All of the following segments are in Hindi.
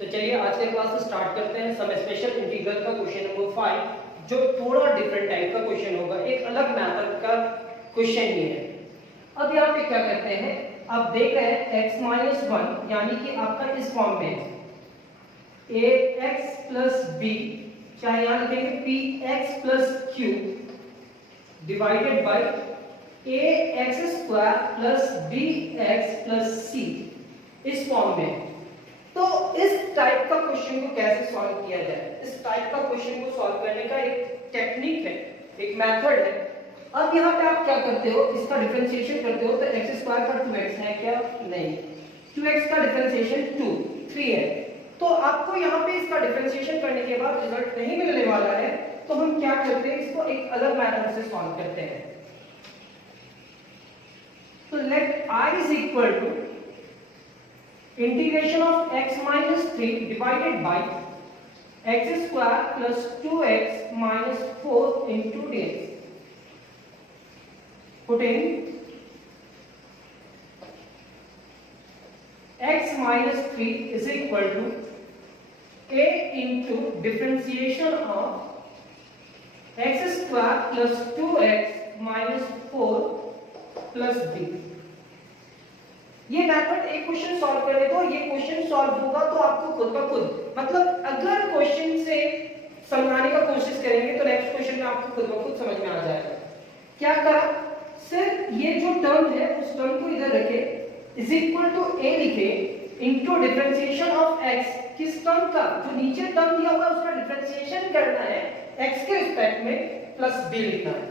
तो चलिए आज के क्लास स्टार्ट करते हैं। सम स्पेशल इंटीग्रल का क्वेश्चन नंबर 5 जो थोड़ा डिफरेंट टाइप का क्वेश्चन होगा, एक अलग मेथड का क्वेश्चन ये है। अब यहाँ पे क्या करते हैं, आप देख रहे हैं x-1 यानी कि आपका इस फॉर्म में ax plus b, चाहे यहाँ लिखेंगे px plus q divided by ax square plus bx plus c इस फॉर्म में। तो इस टाइप का क्वेश्चन को कैसे सॉल्व किया जाए, इस टाइप का क्वेश्चन को सॉल्व करने का एक टेक्निक है, एक मेथड है। अब यहाँ पे आप क्या करते हो, इसका डिफरेंशिएशन करते हो तो x स्क्वायर का 2x है क्या, नहीं, 2x का डिफरेंशिएशन 3 है। तो आपको यहाँ पे इसका डिफरेंशिएशन करने के बाद रिजल्ट नहीं मिलने वाला है, तो हम क्या करते हैं, इसको एक अलग मेथड से सॉल्व करते हैं। तो let I is equal to integration of x minus 3 divided by x square plus 2x minus 4 into dx. Put in x minus 3 is equal to a into differentiation of x square plus 2x minus 4 plus b. ये मेथड एक क्वेश्चन सॉल्व करे तो ये क्वेश्चन सॉल्व होगा तो आपको खुद ब खुद, मतलब अगर क्वेश्चन से समझाने का कोशिश करेंगे तो नेक्स्ट क्वेश्चन में आपको खुद ब खुद समझ में आ जाएगा। क्या करा, सिर्फ ये जो टर्म है उस टर्म को इधर रखे, इज इक्वल टू a लिखे इनटू डिफरेंशिएशन ऑफ x, किस टर्म का, जो नीचे टर्म दिया हुआ है उसका डिफरेंशिएशन करना है x के रिस्पेक्ट में प्लस b लिखना है।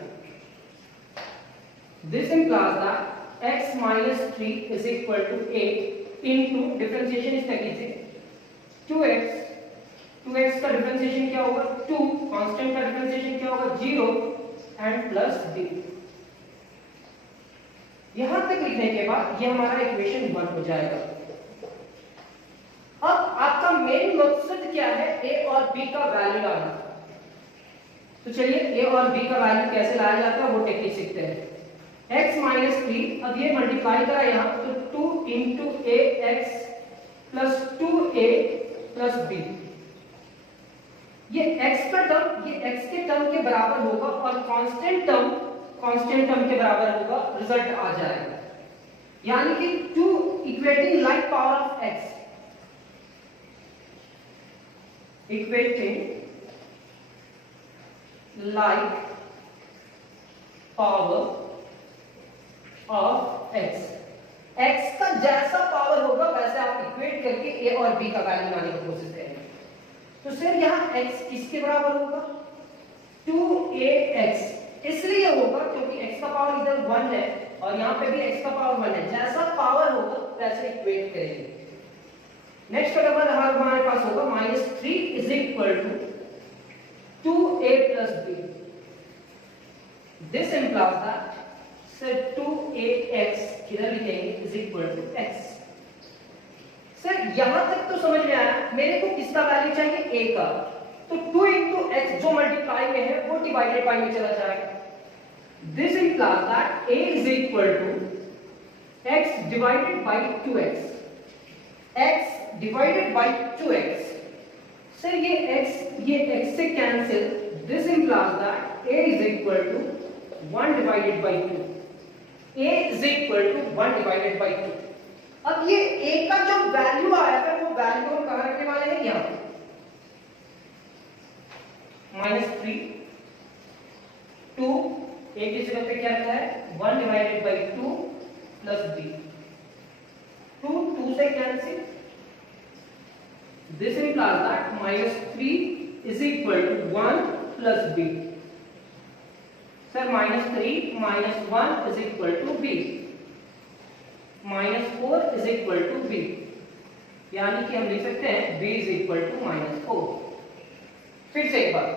This implies that x minus 3 is equal to a into differentiation इस तरीके से 2x का डिफरेंशिएशन क्या होगा 2, कांस्टेंट का डिफरेंशिएशन क्या होगा 0 एंड प्लस b। यहां तक लिखने के बाद ये हमारा इक्वेशन 1 हो जाएगा। अब आपका मेन मकसद क्या है, a और b का वैल्यू लाना। तो चलिए a और b का वैल्यू कैसे लाया जाता है वो टेक्निक सीखते हैं। x minus 3, अब ये मल्टीप्लाई करा यहाँ तो 2 into ax plus 2a plus b, ये x का टर्म ये x के टर्म के बराबर होगा और कांस्टेंट टर्म के बराबर होगा, रिजल्ट आ जाएगा। यानी कि 2 equating like power of x equating like power of x का जैसा पावर होगा वैसे आप इक्वेट करके a और b का वैल्यू लाने की कोशिश करेंगे। तो सर यहाँ x किसके बराबर होगा 2ax, इसलिए होगा क्योंकि x का पावर इधर 1 है और यहाँ पे भी x का पावर 1 है, जैसा पावर होगा वैसे इक्वेट करेंगे। नेक्स्ट कदम हमारे पास होगा -3 is equal to 2a plus b। This implies that sir 2ax किधर लिखेंगे is equal to x। Sir यहां तक तो समझ में आया, मेरे को किसका वैल्यू चाहिए a का, तो 2 into x जो मल्टीप्लाई में है वो डिवाइडेड बाय में चला जाएगा। This implies that a is equal to x divided by 2x, x divided by 2x। Sir ये x से cancel, this implies that a is equal to 1 divided by 2, a is equal to 1 divided by 2। अब ये a का जो वैल्यू आया है वो वैल्यू हम कहां रखने वाले हैं, यहाँ -3 2 a की जगह पे क्या आता है 1 divided by 2 plus b, 2 से cancel, this implies that -3 is equal to 1 plus b। Sir -3 - 1 is equal to b, -4 is equal to b, यानी कि हम लिख सकते हैं b is equal to -4। फिर से एक बार,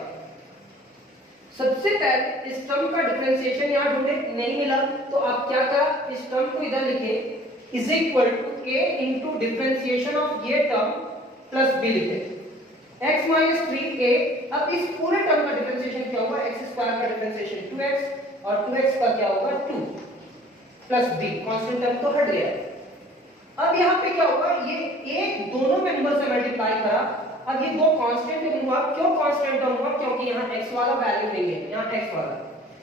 सबसे पहले इस टर्म का डिफरेंशिएशन यहाँ ढूंढे, नहीं मिला तो आप क्या करा, इस टर्म को इधर लिखे is equal to a into differentiation of ये टर्म प्लस b लिखे x minus 3a। अब इस पूरे टर्म का डिफरेंशिएशन क्या होगा, x स्क्वायर का डिफरेंशिएशन 2x और 2x का क्या होगा 2 प्लस b, कांस्टेंट टर्म तो हट गया। अब यहाँ पे क्या होगा, ये a दोनों में नंबर से मल्टीप्लाई करा। अब ये दो कांस्टेंट होंगे, क्यों कांस्टेंट होंगे? क्योंकि यहाँ x वाला वैल्यू नहीं है, यहाँ x वाला,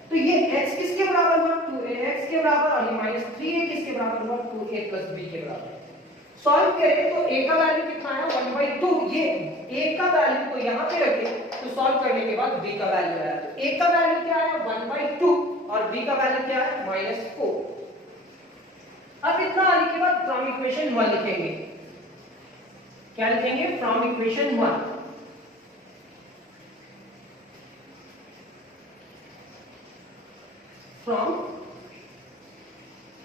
तो ये x किसके बराबर हुआ? 2ax के बराबर, और ये -3a किसके बराबर हुआ? 2a + b के बराबर। सॉल्व करें तो a का वैल्यू कितना है? 1/2। ये a का वैल्यू को यहाँ पे रखें तो सॉल्व करने के बाद b का वैल्यू आया। तो a का वैल्यू क्या है? 1/2, और b का वैल्यू क्या है? -4। अब इतना आने के बाद फ्रॉम इक्वेशन 1 लिखेंगे। क्या लिखेंगे? From equation 1। From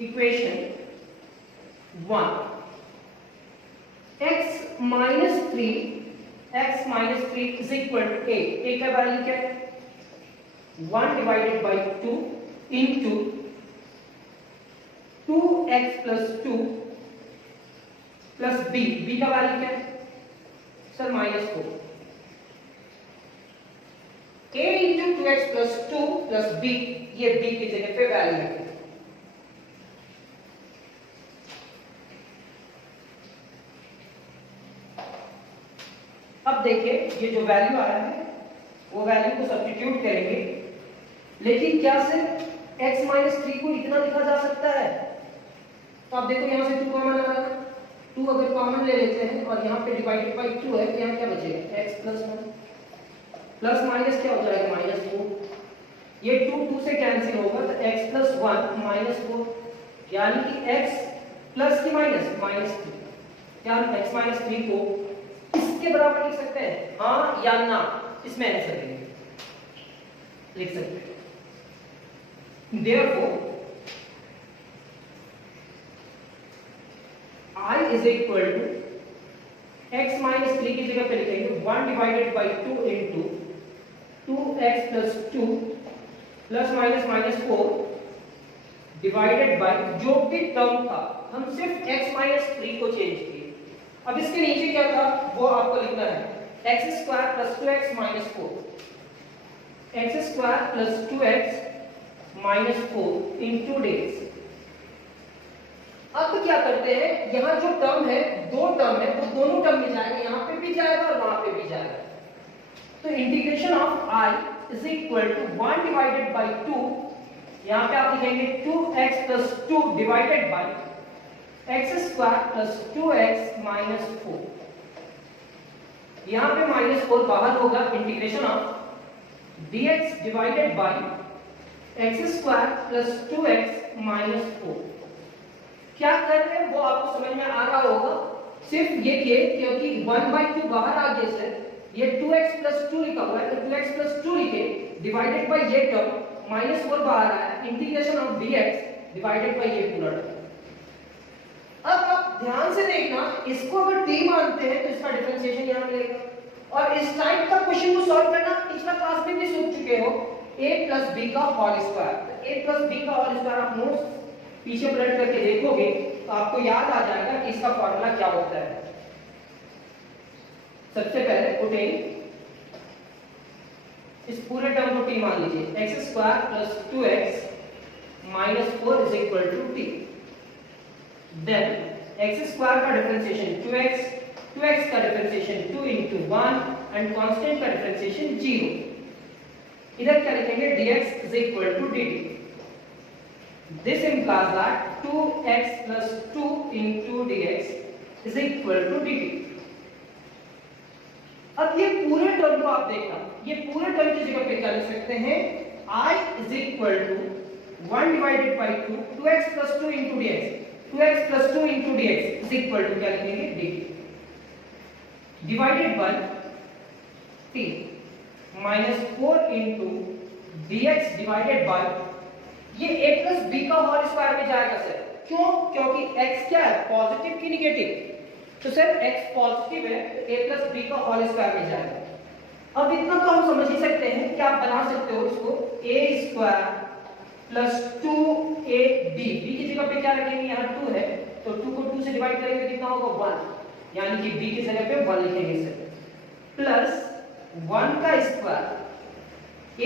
equation 1 x -3 is equal to a का वैल्यू क्या है? 1/2 into 2x + 2 plus b का वैल्यू क्या है sir? -4। a into 2x + 2 plus b, ये b की जगह पे वैल्यू है। अब देखिए ये जो वैल्यू आया है वो वैल्यू को सब्स्टिट्यूट करेंगे, लेकिन क्या सिर्फ x -3 को इतना लिखा जा सकता है? तो आप देखो यहाँ से 2 कॉमन आ रहा है, 2 अगर कॉमन ले लेते हैं और यहाँ पे डिवाइडेड बाय 2 है, तो यहाँ क्या बचेगा? x + 1 प्लस माइनस क्या हो जाएगा? -4। ये 2 से कैंसिल होगा तो x + 1 -4, यानी कि x प्लस की माइनस -3। क्या हम x -3 को इसके बराबर लिख सकते हैं? हाँ या ना? इसमें आंसर देंगे, लिख सकते हैं। Therefore I is equal to x -3 की जगह पे लिखेंगे 1/2 into 2x + 2 plus -4 divided by जो भी टर्म था, हम सिर्फ x -3 को चेंज किए। अब इसके नीचे क्या था वो आपको लिखना है, x² + 2x - 4, x² + 2x - 4 into dx। अब क्या करते हैं, यहाँ जो टर्म है, दो टर्म है, वो दोनों टर्म में जाएगा, यहाँ पे भी जाएगा और वहां पे भी जाएगा। तो integration of i is equal to 1/2, यहाँ पे आप लिखेंगे 2x + 2 divided by x² + 2x - 4। यहाँ पे -4 बाहर होगा, integration of dx divided bye x² + 2x - 4। क्या कर रहे हैं वो आपको समझ में आ रहा होगा। सिर्फ ये क्योंकि 1/2 बाहर आ गया सर, ये 2x + 2 लिखा हुआ है, तो 2x + 2 लिखे डिवाइडेड बाय ये टर्म, -4 बाहर आया, integration of dx divided bye ये पूरा टर्म। अब आप ध्यान से देखना, इसको अगर t मानते हैं तो इसका डिफरेंशिएशन यहां मिलेगा। और इस टाइप का क्वेश्चन को सॉल्व करना पिछला क्लास में भी सीख चुके हो, a + b का होल स्क्वायर। तो a + b का होल स्क्वायर आप नोट्स पीछे पलट करके देखोगे तो आपको याद आ जाएगा कि इसका फॉर्मूला क्या होता है। सबसे पहले पुटिंग इस पूरे टर्म को t मान लीजिए, x² + 2x - 4 is equal to t। Then x² का डिफरेंशिएशन 2x, 2x का डिफरेंशिएशन 2 into 1 एंड कांस्टेंट का डिफरेंशिएशन 0। इधर क्या लिखेंगे? dx is equal to dt। This implies that 2x + 2 into dx is equal to dt। अब ये पूरे टर्म को आप देखना, ये पूरे टर्म की जगह पे क्या लिख सकते हैं? I is equal to 1/2 2x + 2 into dx, 2x + 2 into dx is equal to क्या लिखेंगे? dt divided by t -4 into dx divided bye ये a + b का होल स्क्वायर में जाएगा सर। क्यों? क्योंकि x क्या है? पॉजिटिव की नेगेटिव? तो सर x पॉजिटिव है तो a + b का होल स्क्वायर में जाएगा। अब इतना तो हम समझ ही सकते हैं कि आप बना सकते हो इसको a² + 2ab, b की जगह पे क्या रखेंगे? यहाँ 2 है तो 2 को 2 से डिवाइड करेंगे कितना होगा? 1, यानी कि b की जगह पे 1 लिखेंगे सर, प्लस 1 का स्क्वायर a²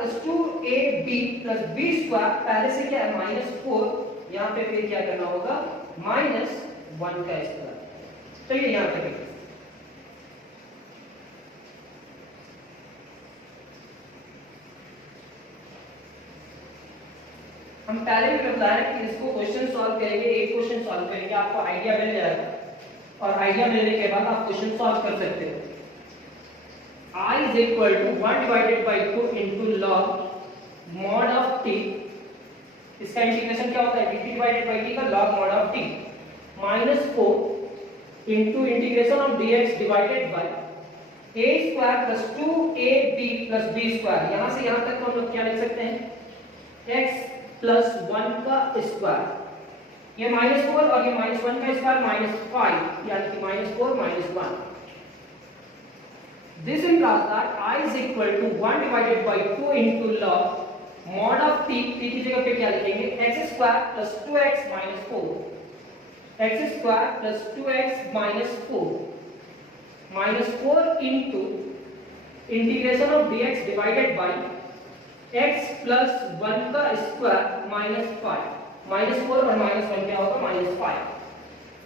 + 2ab + b² पहले से क्या है? -4, यहाँ पे फिर क्या करना होगा? -1 का स्क्वायर। तो ये यहाँ पे हम पहले भी बताया कि इसको क्वेश्चन सॉल्व करेंगे, एक क्वेश्चन सॉल्व करेंगे, आपको आइडिया मिल जाएगा और आइडिया मिलने के बाद आप क्वेश्चन सॉल्व कर सकते हो। I is equal to 1 divided by 2 into log mod of t, इसका इंटीग्रेशन क्या होता है, dt divided by t का log mod of t minus 4 into integration of dx divided by a square plus 2ab plus b square। यहां से यहां तक हम लोग क्या लिख सकते हैं, x plus 1 का स्क्वायर, ये -4 और ये -1 का स्क्वायर -5, यानी कि -4 -1। This implies that I is equal to 1 divided by 2 into log mod of t, t की जगह पे क्या लिखेंगे, x square plus 2x minus 4, x square plus 2x minus 4 into integration of dx divided by x plus 1 का स्क्वायर -5, -4 और -1 क्या होगा, -5।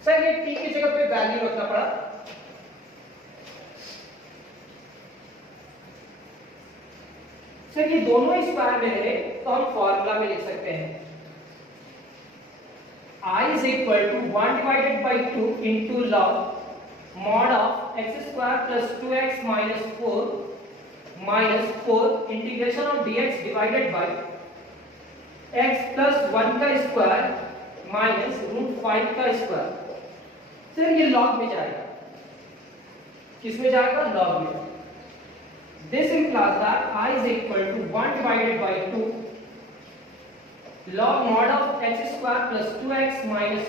सर ये t की जगह पे वैल्यू रखना पड़ा, सर ये दोनों स्क्वायर में है तो हम फॉर्मूला में लिख सकते हैं, I is equal to 1 divided by 2 into log mod of x square plus 2x minus 4 integration of dx divided by x plus 1 का स्क्वायर minus √5 का स्क्वायर। सर ये log में जाएगा, किस में जाएगा, log में। This implies that I is equal to 1 divided by 2 log mod of x square plus 2x minus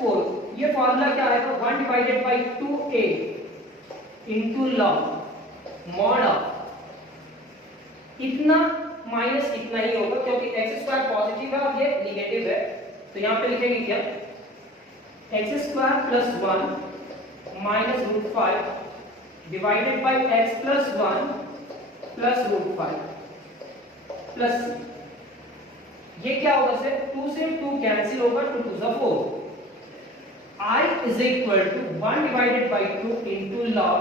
4 ये फॉर्मूला क्या आएगा, 1 divided by 2a into log mod of इतना माइनस इतना ही होगा, क्योंकि x स्क्वायर पॉजिटिव है और ये निगेटिव है, तो यहाँ पे लिखेंगे क्या, x square plus 1 minus √5 divided by x plus 1 plus √5 plus ये क्या होगा सर, 2 से 2 कैंसिल होगा, 2 2 जा 4। I is equal to 1 divided by 2 into log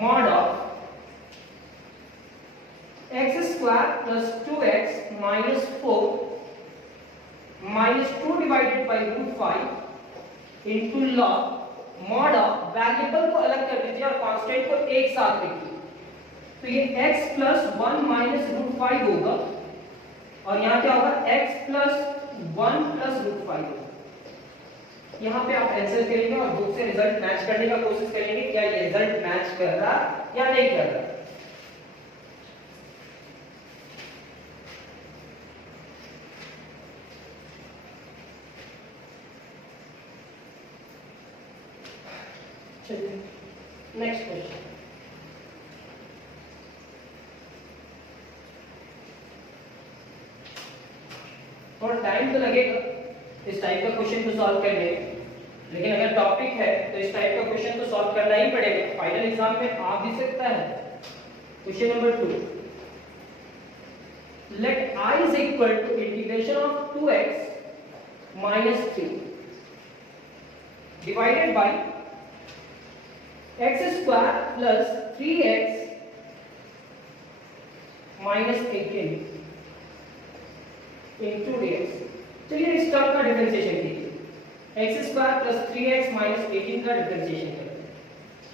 mod of x square plus 2x minus 4 minus 2 divided by √5 into log mod of variable को अलग कर दीजिए और कांस्टेंट को एक साथ लिखिए, तो ये x plus 1 minus √5 होगा और यहाँ क्या होगा, x plus 1 plus √5 होगा। यहाँ पे आप आंसर करेंगे और बुक से रिजल्ट मैच करने का कोशिश करेंगे, क्या ये रिजल्ट मैच कर रहा या नहीं कर रहा। नेक्स्ट क्वेश्चन, थोड़ा टाइम तो लगेगा इस टाइप का क्वेश्चन को सॉल्व करने में, लेकिन अगर टॉपिक है तो इस टाइप का क्वेश्चन तो सॉल्व करना ही पड़ेगा, फाइनल एग्जाम में आ भी सकता है। Question number 2, let I is equal to integration of 2x minus 3 divided by x square plus 3x minus 18 into dx। चलिए इस टर्म का डिफरेंशिएशन कीजिए, x square plus 3x minus 18 का डिफरेंशिएशन करें,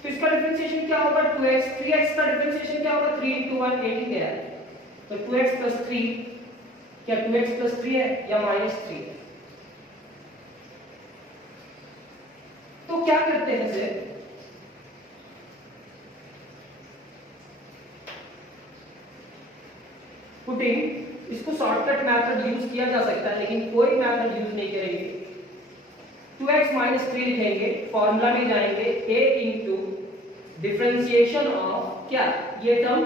तो इसका डिफरेंशिएशन क्या होगा, 2x, 3x का डिफरेंशिएशन क्या होगा, 3 into 1 18 गया, तो 2x plus 3 क्या 2x plus 3 है या -3 है। तो क्या करते हैं सर, पुटिंग इसको शॉर्टकट मेथड यूज किया जा सकता है, लेकिन कोई मेथड यूज नहीं करेंगे, 2x minus 3 लिखेंगे, फॉर्मूला में जाएंगे, a into डिफरेंशिएशन ऑफ क्या, ये term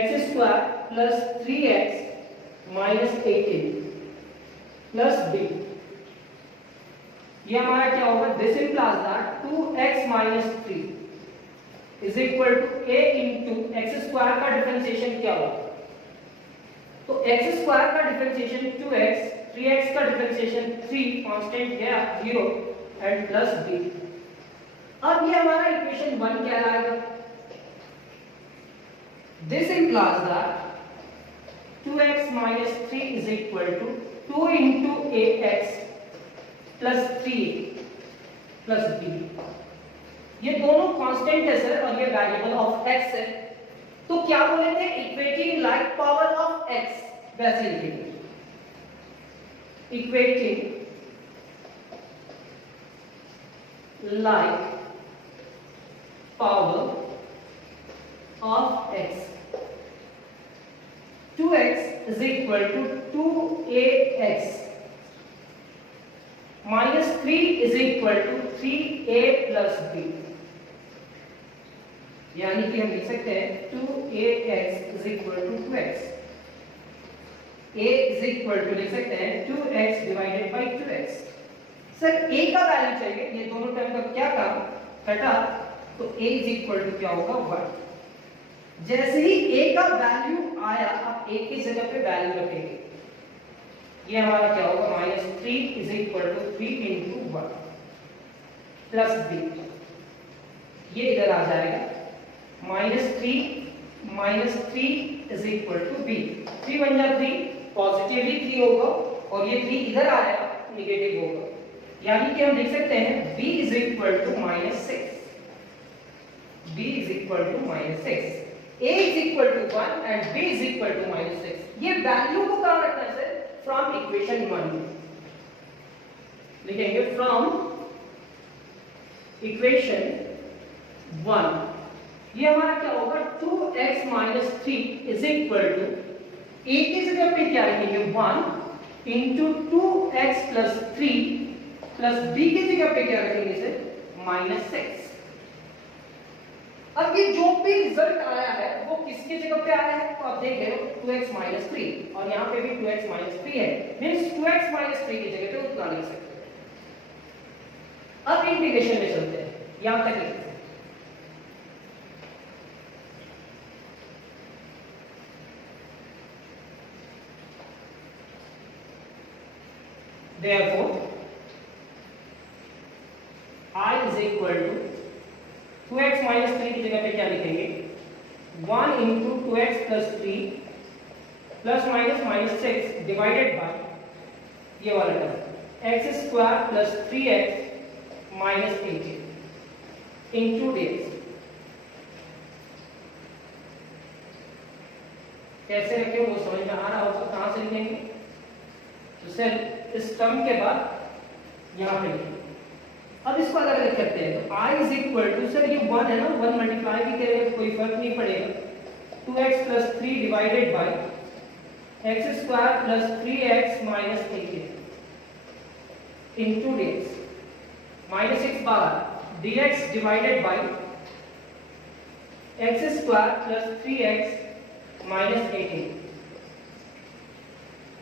x square plus 3x minus 18 plus b, ये हमारा क्या होगा, this implies that 2x minus 3 is equal to a into x square का डिफरेंशिएशन क्या होगा, तो x स्क्वायर का डिफरेंशिएशन 2x, 3x का डिफरेंशिएशन 3, कांस्टेंट गया 0 एंड प्लस b। अब ये हमारा इक्वेशन 1 कहलाएगा। This implies that 2x minus 3 is equal to 2 into ax plus 3 plus b। ये दोनों कांस्टेंट है सर और ये वेरिएबल ऑफ x है, तो क्या बोले थे, equating like power of x, वैसे लिखेंगे equating like power of x, 2x is equal to 2ax minus 3 is equal to 3a plus b, यानी कि हम लिख सकते हैं 2ax is equal to 2x, a is equal to लिख सकते हैं 2x divided by 2x। Sir a का वैल्यू चाहिए, ये दोनों टर्म का क्या काम घटा, तो a इज इक्वल टू क्या होगा 1। जैसे ही a का वैल्यू आया, आप a की जगह पे वैल्यू रखेंगे, ये हमारा क्या होगा -3 is equal to 3 into 1 plus b, ये इधर आ जाएगा -3 इज इक्वल टू b, 3 बन जा 3, पॉजिटिवली 3 होगा और ये 3 इधर आया नेगेटिव होगा, यानी कि हम लिख सकते हैं b is equal to -6, b is equal to -6, a is equal to 1 and b is equal to -6। ये वैल्यू को कहां रखना है सर, फ्रॉम इक्वेशन 1 लिखेंगे, फ्रॉम इक्वेशन 1, ये हमारा क्या होगा 2x minus 3 is equal to a की जगह पे क्या लिखेंगे 1 into 2x plus 3 plus b की जगह पे क्या रखेंगे सर -6। अब ये जो भी रिजल्ट आया है वो किसके जगह पे आया है, तो आप देख रहे हो 2x minus 3 और यहाँ पे भी 2x minus 3 है, मींस 2x minus 3 की जगह पे उतना लिख सकते हैं। अब इंटीग्रेशन में चलते हैं, यहां तक लिखते हैं therefore I is equal to 2x minus 3 की जगह पे क्या लिखेंगे 1 into 2x plus 3 plus minus -6 divided by ये वाला term x square plus 3x minus 18 into dx। कैसे रखें वो समझ में आ रहा होगा, कहां से लिखेंगे, तो सर इस टर्म के बाद यहां पे लिखेंगे। अब इसको अलग अलग करते हैं, तो i is equal to, sir ये 1 है ना, 1 मल्टीप्लाई भी करेंगे तो कोई फर्क नहीं पड़ेगा, 2x plus 3 divided bye x square plus 3x minus 18 into dx, -6 बार dx divided bye x square plus 3x minus 18।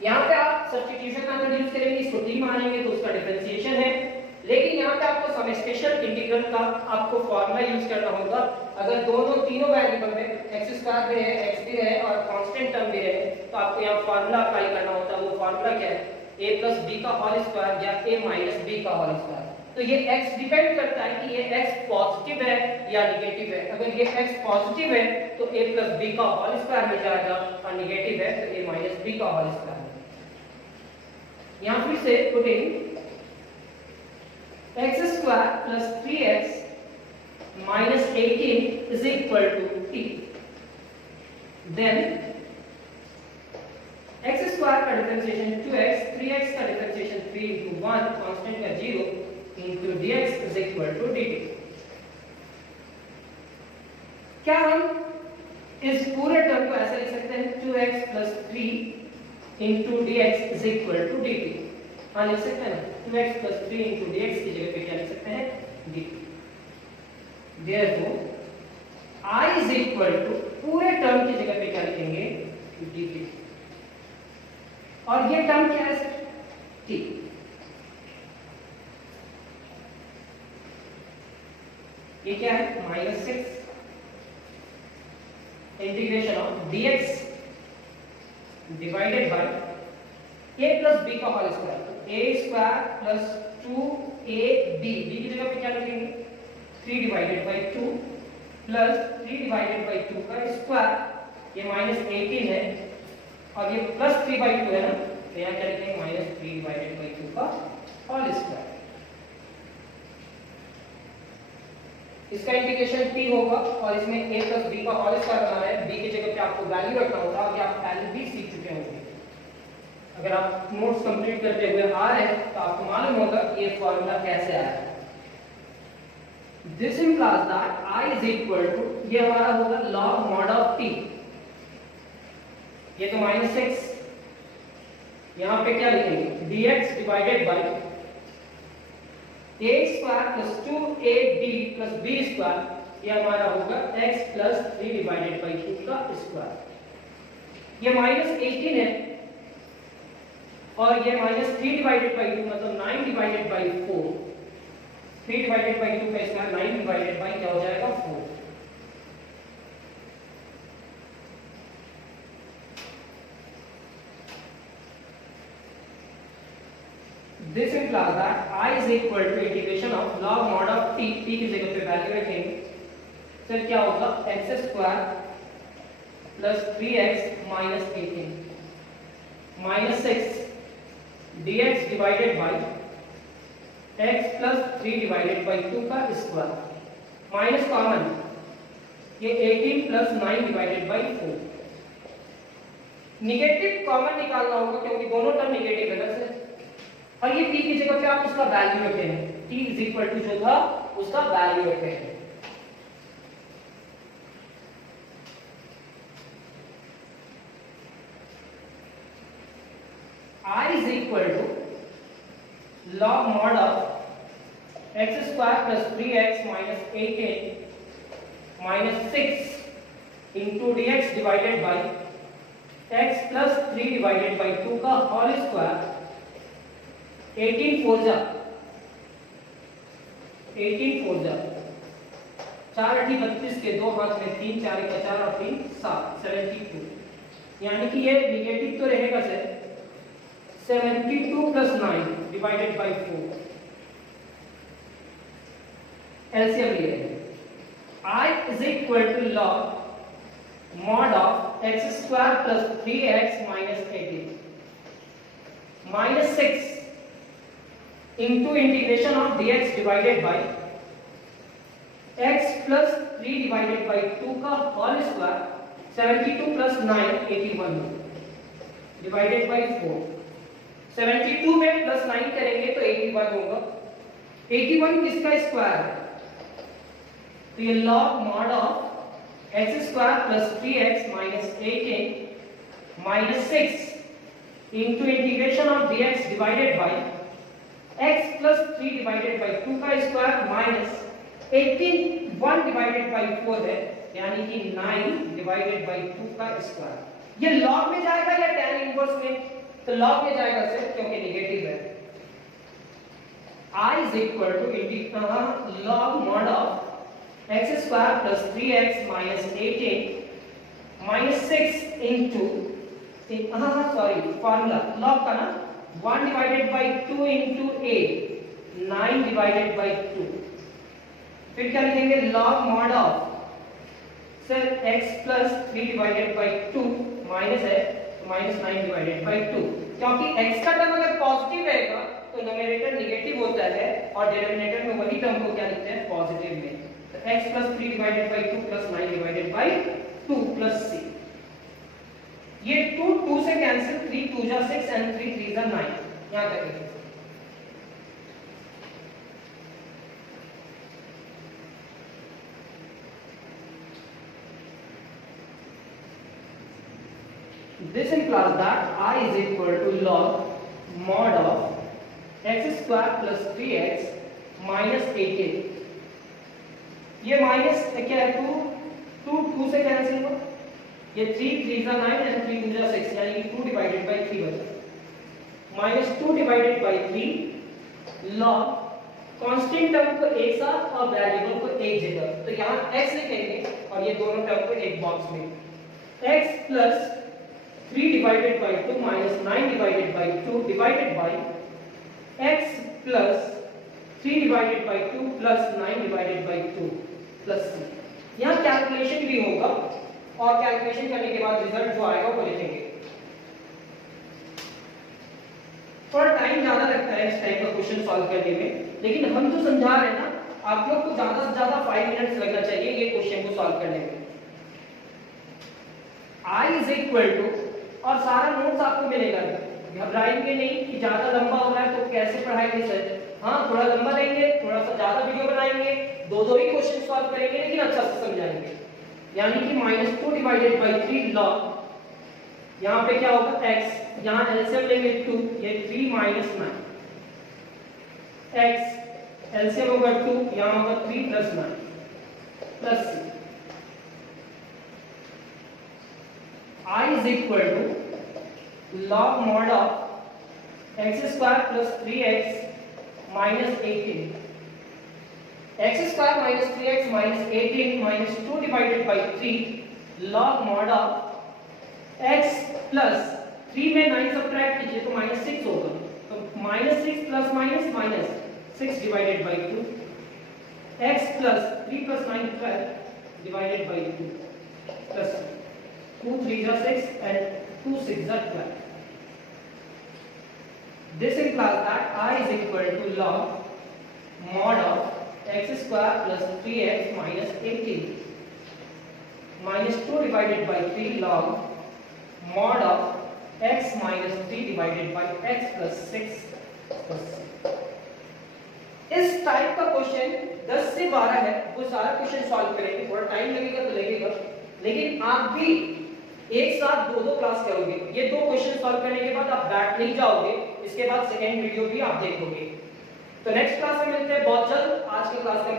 यहाँ पे आप सब्स्टिट्यूशन मेथड यूज करेंगे, इसको t मानेंगे तो उसका डिफरेंशिएशन है, लेकिन यहाँ पे आपको सम स्पेशल इंटीग्रल का आपको फार्मूला यूज करना होगा। अगर तीनों वेरिएबल में x स्क्वायर भी है, x भी है और कांस्टेंट टर्म भी है, तो आपको यहाँ फार्मूला अप्लाई करना होता है। वो फार्मूला क्या है, a plus b का होल स्क्वायर या a minus b का होल स्क्वायर। तो ये x डिपेंड करता है कि ये x पॉजिटिव है या नेगेटिव है। अगर ये x पॉजिटिव है तो a plus b का होल स्क्वायर मिल जाएगा और नेगेटिव है तो a minus b का होल स्क्वायर। यहाँ फिर से putting x square plus 3x minus 18 is equal to t, then x square का डिफरेंशिएशन 2x, 3x का डिफरेंशिएशन 3 into 1 कांस्टेंट का 0 into dx is equal to dt। क्या हम इस पूरे टर्म को ऐसे लिख सकते हैं 2x plus 3 into dx is equal to dt। हाँ लिख सकते हैं ना, 2x plus 3 into dx की जगह पे क्या लिख सकते हैं dt। therefore I is equal to पूरे टर्म की जगह पे क्या लिखेंगे dt, और ये टर्म क्या है t। ये क्या है -6 integration of dx divided by a plus b का whole square, a square plus 2ab, b की जगह पे क्या लिखेंगे 3 divided by 2 plus 3 divided by 2 का स्क्वायर, ये -18 है और ये प्लस 3/2 है ना, तो यहाँ क्या लिखेंगे -3/2 का होल स्क्वायर। इसका इंटीग्रेशन p होगा और इसमें a + b का होल स्क्वायर बनाना है। b की जगह पे आपको वैल्यू रखना होगा, और ये आप पहले भी सीख चुके होंगे। अगर आप नोट्स कंप्लीट करते हुए आ रहे हैं तो आपको मालूम होगा कि ये फॉर्मूला कैसे आया है। दिस इंप्लाइज दैट I = ये हमारा होगा log mod of t, ये तो -6, यहाँ पे क्या लिखेंगे dx divided bye a² + 2ab + b², ये हमारा होगा x + 3/2 का स्क्वायर। ये -18 है और ये -3/2 मतलब 9/4, 3/2 का स्क्वायर 9/, क्या हो जाएगा 4। This implies that I is equal to integration of log mod of t, t की जगह पे वैल्यू रखेंगे, फिर क्या होगा x² + 3x - 18 -6 dx divided bye x + 3/2 का स्क्वायर, माइनस कॉमन, ये 18 + 9/4। निगेटिव कॉमन निकालना होगा क्योंकि दोनों टर्म निगेटिव है ना, और ये t की जगह पे आप उसका वैल्यू रखे हैं, t = जो था उसका वैल्यू रखे हैं। I = log mod of x² + 3x - 18 -6 into dx divided bye x + 3/2 का होल स्क्वायर, 18 4 जा 4 8 32 के 2 हाथ में 3 4 का 4 और 3 7 72, यानी कि ये निगेटिव तो रहेगा सर, 72 + 9 डिवाइडेड बाय 4, एलसीएम लिए I = log mod of x² + 3x - 18 -6 into integration of dx divided bye x + 3/2 का होल स्क्वायर, 72 + 9 81 डिवाइडेड बाय 4। 72 में +9 करेंगे तो 81 होगा। 81 किसका स्क्वायर है, तो ये log mod of x² + 3x - 18 -6 into integration of dx divided bye x + 3/2 का स्क्वायर माइनस 81/4 है, यानी कि 9/2 का स्क्वायर। ये लॉग में जाएगा या tan इनवर्स में, तो लॉग में जाएगा सर क्योंकि नेगेटिव है। I = log mod of x² + 3x - 18 -6 into formula log का ना, 1/2 into a 9/2, फिर क्या लिखेंगे log mod of sir x + 3/2 minus है तो -9/2, क्योंकि x का टर्म अगर पॉजिटिव रहेगा तो न्यूमरेटर नेगेटिव होता है और डिनोमिनेटर में वही टर्म को क्या लिखते हैं पॉजिटिव में, तो x + 3/2 + 9/2 + c, ये 2 2 से कैंसिल, 3 2 जा 6 and 3 3 जा 9, यहां तक है। This implies that I = log mod of x² + 3x - 18, ये माइनस क्या है 2 2 से कैंसिल हुआ, ये 3 3 जा 9 and 3 2 जा 6, यानी कि 2/3 बचा, -2/3 log कांस्टेंट टर्म को एक साथ और वेरिएबल को एक जगह, तो यहाँ x लिखेंगे और ये दोनों टर्म को एक बॉक्स में, x + 3/2 - 9/2 divided by x + 3/2 + 9/2 + c। यहाँ कैलकुलेशन भी होगा और कैलकुलेशन करने के बाद रिजल्ट जो आएगा वो लिखेंगे। थोड़ा टाइम ज्यादा लगता है इस टाइप का क्वेश्चन सॉल्व करने में, लेकिन हम जो समझा रहे हैं ना, आप लोग को ज्यादा से ज्यादा 5 मिनट्स लगना चाहिए ये क्वेश्चन को सॉल्व करने में। I इज इक्वल टू, और सारा नोट्स आपको मिलेगा, घबराएंगे नहीं कि ज्यादा लंबा हो रहा है तो कैसे पढ़ाएंगे सर। हाँ, थोड़ा लंबा लेंगे, थोड़ा सा ज्यादा वीडियो बनाएंगे, दो ही क्वेश्चन सॉल्व करेंगे, लेकिन अच्छा से समझाएंगे। यानी कि -2 डिवाइडेड बाय 3 log, यहाँ पे क्या होगा x, यहाँ एलसीएम लेंगे 2, ये 3 माइनस 9 x, एलसीएम होगा 2, यहाँ होगा 3 plus 9 plus c। I is equal to log mod of x square plus 3x minus 18, x square minus 3x minus 18 minus 2 divided by 3 log mod of x plus 3 में 9 सब्ट्रैक्ट कीजिए तो -6 होगा, तो -6 plus minus minus 6 divided by 2 x plus 3 plus 9 12 divided by 2 plus 2 3 are 6 and 2 6 are 12. This implies that I is equal to log mod of x square plus 3x minus 18 minus 2 divided by 3 log mod of x minus 3 divided by x plus 6 plus 6. इस टाइप का क्वेश्चन 10 से 12 है, वो सारा क्वेश्चन सॉल्व करेंगे, थोड़ा टाइम लगेगा तो लगेगा, लेकिन आप भी एक साथ दो क्लास करोगे। ये दो क्वेश्चन सॉल्व करने के बाद आप बैठ नहीं जाओगे, इसके बाद सेकेंड वीडियो भी आप देखोगे। तो नेक्स्ट क्लास में मिलते हैं बहुत जल्द। आज का क्लास का